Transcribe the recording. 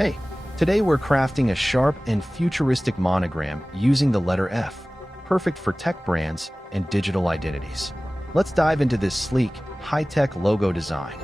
Hey, today we're crafting a sharp and futuristic monogram using the letter F, perfect for tech brands and digital identities. Let's dive into this sleek, high-tech logo design.